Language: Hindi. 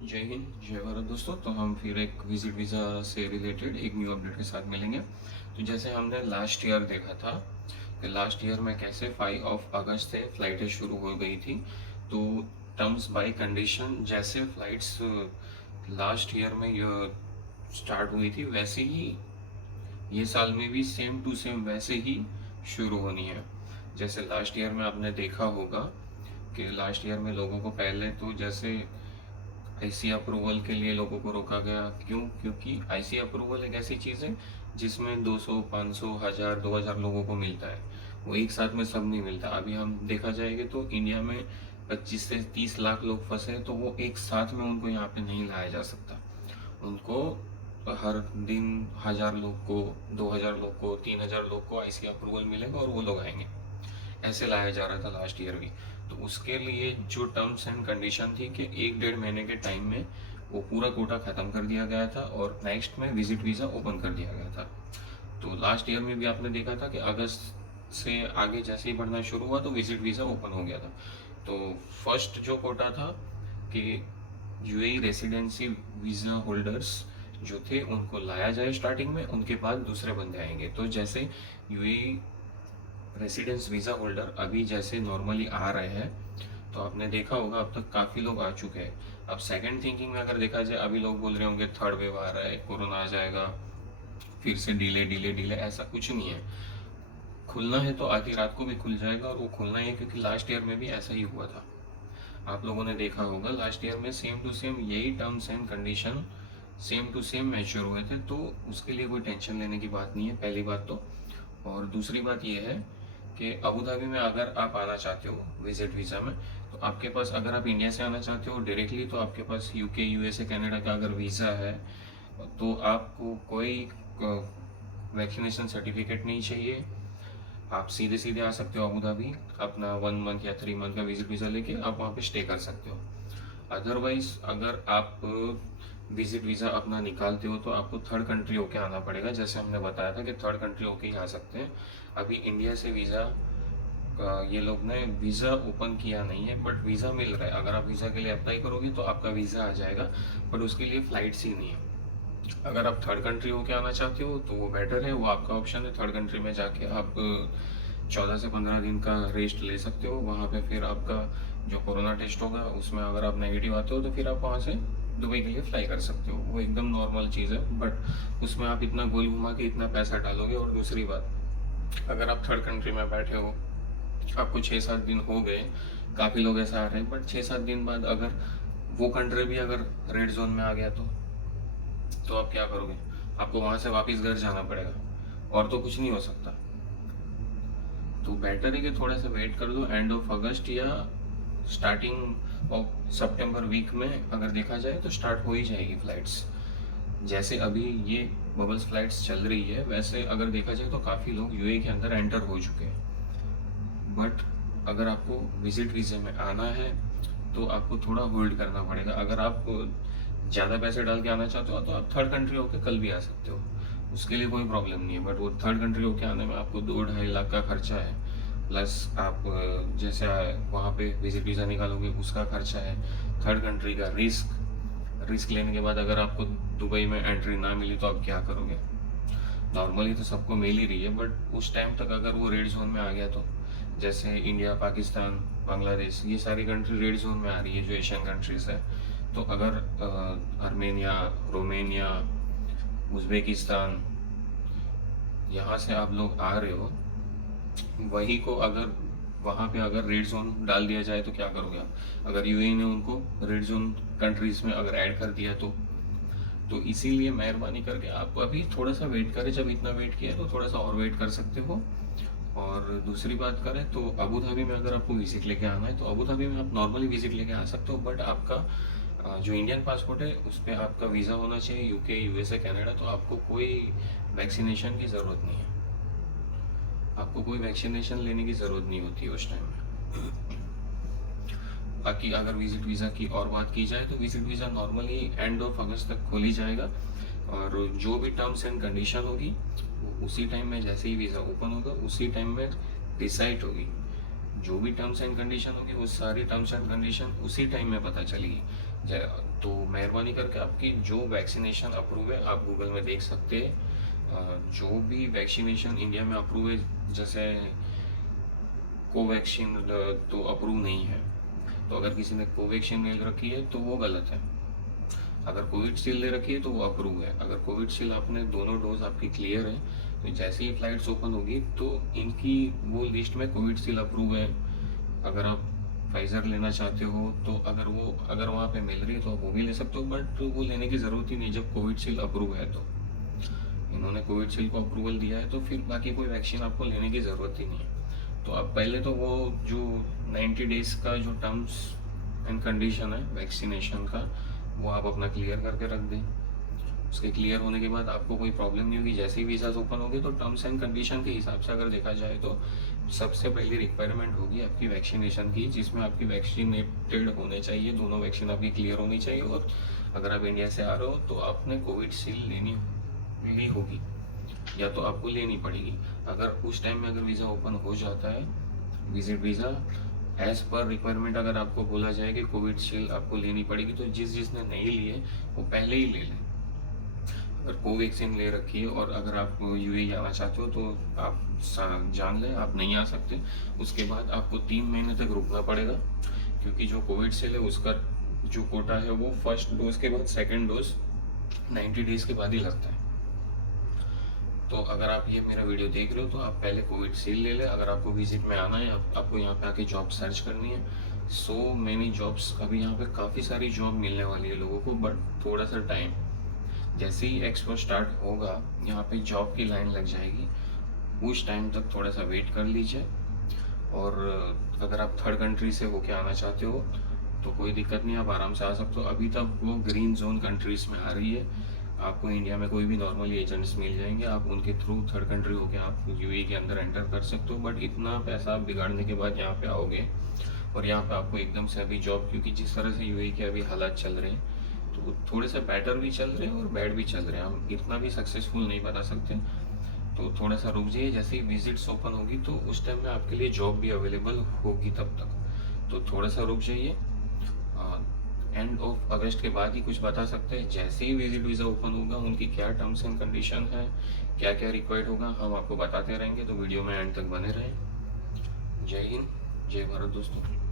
जय हिंद, जय भारत दोस्तों। तो हम फिर एक विजिट वीज़ा से रिलेटेड एक न्यू अपडेट के साथ मिलेंगे। तो जैसे हमने लास्ट ईयर देखा था कि लास्ट ईयर में कैसे 5 अगस्त से फ़्लाइटें शुरू हो गई थी। तो टर्म्स बाय कंडीशन जैसे फ़्लाइट्स लास्ट ईयर में ये स्टार्ट हुई थी, वैसे ही ये साल में भी सेम टू सेम वैसे ही शुरू होनी है। जैसे लास्ट ईयर में आपने देखा होगा कि लास्ट ईयर में लोगों को पहले तो जैसे आईसी अप्रूवल के लिए लोगों को रोका गया। क्यों? क्योंकि आईसी अप्रूवल एक ऐसी चीज़ है जिसमें 200, 500, 1000, 2000 लोगों को मिलता है। वो एक साथ में सब नहीं मिलता। अभी हम देखा जाएगा तो इंडिया में 25 से 30 लाख लोग फंसे हैं, तो वो एक साथ में उनको यहाँ पे नहीं लाया जा सकता। उनको हर दिन 1000 लोग को, 2000 लोग को, 3000 लोग को आईसी अप्रूवल मिलेगा और वो लोग आएंगे। ऐसे लाया जा रहा था लास्ट ईयर भी। तो उसके लिए जो टर्म्स एंड कंडीशन थी कि 1-1.5 महीने के टाइम में वो पूरा कोटा ख़त्म कर दिया गया था और नेक्स्ट में विजिट वीज़ा ओपन कर दिया गया था। तो लास्ट ईयर में भी आपने देखा था कि अगस्त से आगे जैसे ही बढ़ना शुरू हुआ तो विजिट वीज़ा ओपन हो गया था। तो फर्स्ट जो कोटा था कि यूएई रेसिडेंसी वीज़ा होल्डर्स जो थे उनको लाया जाए स्टार्टिंग में, उनके बाद दूसरे बंदे आएंगे। तो जैसे यूएई रेसिडेंस वीज़ा होल्डर अभी जैसे नॉर्मली आ रहे हैं, तो आपने देखा होगा अब तक काफ़ी लोग आ चुके हैं। अब सेकंड थिंकिंग में अगर देखा जाए, अभी लोग बोल रहे होंगे थर्ड वेव आ रहा है, कोरोना आ जाएगा, फिर से डिले डिले डिले। ऐसा कुछ नहीं है। खुलना है तो आधी रात को भी खुल जाएगा, और वो खुलना है क्योंकि लास्ट ईयर में भी ऐसा ही हुआ था। आप लोगों ने देखा होगा लास्ट ईयर में सेम टू सेम यही terms and condition same to same mature हुए थे। तो उसके लिए कोई टेंशन लेने की बात नहीं है, पहली बात तो। और दूसरी बात यह है कि अबू धाबी में अगर आप आना चाहते हो विजिट वीज़ा में, तो आपके पास, अगर आप इंडिया से आना चाहते हो डायरेक्टली, तो आपके पास यूके, यूएसए, कनाडा का अगर वीज़ा है तो आपको कोई वैक्सीनेशन सर्टिफिकेट नहीं चाहिए। आप सीधे सीधे आ सकते हो अबू धाबी, अपना 1 मंथ या 3 मंथ का विजिट वीज़ा लेके आप वहाँ पे स्टे कर सकते हो। अदरवाइज अगर आप विजिट वीज़ा अपना निकालते हो तो आपको थर्ड कंट्री होके आना पड़ेगा। जैसे हमने बताया था कि थर्ड कंट्री होके ही आ सकते हैं। अभी इंडिया से वीज़ा ये लोग ने वीज़ा ओपन किया नहीं है, बट वीज़ा मिल रहा है। अगर आप वीज़ा के लिए अप्लाई करोगे तो आपका वीज़ा आ जाएगा, बट उसके लिए फ़्लाइट्स ही नहीं है। अगर आप थर्ड कंट्री होके आना चाहते हो तो वो बेटर है, वो आपका ऑप्शन है। थर्ड कंट्री में जाके आप 14 से 15 दिन का रेस्ट ले सकते हो। वहाँ पे फिर आपका जो कोरोना टेस्ट होगा उसमें अगर आप नेगेटिव आते हो तो फिर आप वहाँ से दुबई के लिए फ्लाई कर सकते हो। वो एकदम नॉर्मल चीज़ है, बट उसमें आप इतना गोल घुमा के इतना पैसा डालोगे। और दूसरी बात, अगर आप थर्ड कंट्री में बैठे हो, आपको 6-7 दिन हो गए, काफ़ी लोग ऐसा आ रहे हैं, बट 6-7 दिन बाद अगर वो कंट्री भी अगर रेड जोन में आ गया तो आप क्या करोगे? आपको वहाँ से वापस घर जाना पड़ेगा, और तो कुछ नहीं हो सकता। तो बेटर है कि थोड़ा सा वेट कर दो। एंड ऑफ अगस्त या स्टार्टिंग ऑफ सितंबर वीक में अगर देखा जाए तो स्टार्ट हो ही जाएगी फ़्लाइट्स। जैसे अभी ये बबल्स फ्लाइट्स चल रही है, वैसे अगर देखा जाए तो काफ़ी लोग यूएई के अंदर एंटर हो चुके हैं। बट अगर आपको विजिट वीज़े में आना है तो आपको थोड़ा होल्ड करना पड़ेगा। अगर आप ज़्यादा पैसे डाल के आना चाहते हो तो आप थर्ड कंट्री होके कल भी आ सकते हो, उसके लिए कोई प्रॉब्लम नहीं है। बट वो थर्ड कंट्री होके आने में आपको 2-2.5 लाख का खर्चा है, प्लस आप जैसे वहाँ पे विजिट वीज़ा निकालोगे उसका खर्चा है, थर्ड कंट्री का रिस्क लेने के बाद अगर आपको दुबई में एंट्री ना मिली तो आप क्या करोगे? नॉर्मली तो सबको मिल ही रही है, बट उस टाइम तक अगर वो रेड जोन में आ गया तो, जैसे इंडिया, पाकिस्तान, बांग्लादेश, ये सारी कंट्री रेड जोन में आ रही है जो एशियन कंट्रीज़ है। तो अगर आर्मेनिया, रोमेनिया, उज़्बेकिस्तान, यहाँ से आप लोग आ रहे हो, वही को अगर वहाँ पे अगर रेड जोन डाल दिया जाए तो क्या करोगे आप? अगर यूएई ने उनको रेड जोन कंट्रीज़ में अगर ऐड कर दिया तो इसीलिए मेहरबानी करके आप अभी थोड़ा सा वेट करें। जब इतना वेट किया तो थोड़ा सा और वेट कर सकते हो। और दूसरी बात करें तो अबू धाबी में अगर आपको विजिट लेके आना है तो अबू धाबी में आप नॉर्मली विजिट लेके आ सकते हो, बट आपका जो इंडियन पासपोर्ट है उस पर आपका वीज़ा होना चाहिए यूके, यूएसए, कनाडा। तो आपको कोई वैक्सीनेशन की ज़रूरत नहीं है, आपको कोई वैक्सीनेशन लेने की ज़रूरत नहीं होती है उस टाइम में। बाकी अगर विजिट वीज़ा की और बात की जाए तो visit visa normally end of अगस्त तक खोल ही जाएगा, और जो भी टर्म्स एंड कंडीशन होगी वो उसी टाइम में, जैसे ही वीज़ा ओपन होगा उसी टाइम में डिसाइड होगी। जो भी टर्म्स एंड कंडीशन होगी वो सारी टर्म्स एंड कंडीशन उसी टाइम में पता चलेगी। तो मेहरबानी करके आपकी जो वैक्सीनेशन अप्रूव है आप गूगल में देख सकते हैं। जो भी वैक्सीनेशन इंडिया में अप्रूव है, जैसे कोवैक्सीन तो अप्रूव नहीं है। तो अगर किसी ने कोवैक्सीन ले रखी है तो वो गलत है। अगर कोविडशील्ड ले रखी है तो वो अप्रूव है। अगर कोविडशील्ड आपने दोनों डोज आपकी क्लियर है, तो जैसे ही फ्लाइट्स ओपन होगी तो इनकी वो लिस्ट में कोविडशील्ड अप्रूव है। अगर आप फाइजर लेना चाहते हो तो अगर वहाँ पे मिल रही है तो आप वो भी ले सकते हो, बट वो लेने की ज़रूरत ही नहीं जब कोविडशील्ड अप्रूव है। तो इन्होंने कोविडशील्ड को अप्रूवल दिया है तो फिर बाकी कोई वैक्सीन आपको लेने की ज़रूरत ही नहीं है। तो आप पहले तो वो जो 90 डेज़ का जो टर्म्स एंड कंडीशन है वैक्सीनेशन का, वो आप अपना क्लियर करके रख दें। उसके क्लियर होने के बाद आपको कोई प्रॉब्लम नहीं होगी। जैसे ही वीज़ाज ओपन होंगे तो टर्म्स एंड कंडीशन के हिसाब से अगर देखा जाए तो सबसे पहली रिक्वायरमेंट होगी आपकी वैक्सीनेशन की, जिसमें आपकी वैक्सीनेटेड होने चाहिए, दोनों वैक्सीन आपकी क्लियर होनी चाहिए। और अगर आप इंडिया से आ रहे हो तो आपने कोविडशील्ड ली होगी या तो आपको लेनी पड़ेगी। अगर उस टाइम में अगर वीज़ा ओपन हो जाता है, visit visa as per requirement अगर आपको बोला जाए कि कोविडशील्ड आपको लेनी पड़ेगी, तो जिसने नहीं ली है वो पहले ही ले लें। अगर कोवैक्सीन ले रखी है और अगर आप यूएई आना चाहते हो तो आप जान लें आप नहीं आ सकते। उसके बाद आपको 3 महीने तक रुकना पड़ेगा, क्योंकि जो कोविडशील्ड है उसका जो कोटा है वो फर्स्ट डोज के बाद सेकेंड डोज 90 डेज के बाद ही लगता है। तो अगर आप ये मेरा वीडियो देख रहे हो तो आप पहले कोविडशील्ड ले लें। अगर आपको विजिट में आना है, आपको यहाँ पे आके जॉब सर्च करनी है, सो मैनी जॉब्स, अभी यहाँ पे काफ़ी सारी जॉब मिलने वाली है लोगों को, बट थोड़ा सा टाइम, जैसे ही एक्सपो स्टार्ट होगा यहाँ पे जॉब की लाइन लग जाएगी। उस टाइम तक थोड़ा सा वेट कर लीजिए। और अगर आप थर्ड कंट्री से होके आना चाहते हो तो कोई दिक्कत नहीं, आप आराम से आ सकते हो। अभी तक वो ग्रीन जोन कंट्रीज में आ रही है। आपको इंडिया में कोई भी नॉर्मली एजेंट्स मिल जाएंगे, आप उनके थ्रू थर्ड कंट्री होके आप यूएई के अंदर एंटर कर सकते हो। बट इतना पैसा आप बिगाड़ने के बाद यहाँ पे आओगे और यहाँ पे आपको एकदम से अभी जॉब, क्योंकि जिस तरह से यूएई के अभी हालात चल रहे हैं तो थोड़े से बेटर भी चल रहे हैं और बैड भी चल रहे हैं, हम इतना भी सक्सेसफुल नहीं बता सकते। तो थोड़ा सा रुक जाइए, जैसे ही विजिट्स ओपन होगी तो उस टाइम में आपके लिए जॉब भी अवेलेबल होगी तब तक। तो थोड़ा सा रुक जाइए, एंड ऑफ अगस्त के बाद ही कुछ बता सकते हैं। जैसे ही विजिट वीज़ा ओपन होगा उनकी क्या टर्म्स एंड कंडीशन है, क्या क्या रिक्वायर्ड होगा, हम आपको बताते रहेंगे। तो वीडियो में एंड तक बने रहें। जय हिंद, जय भारत दोस्तों।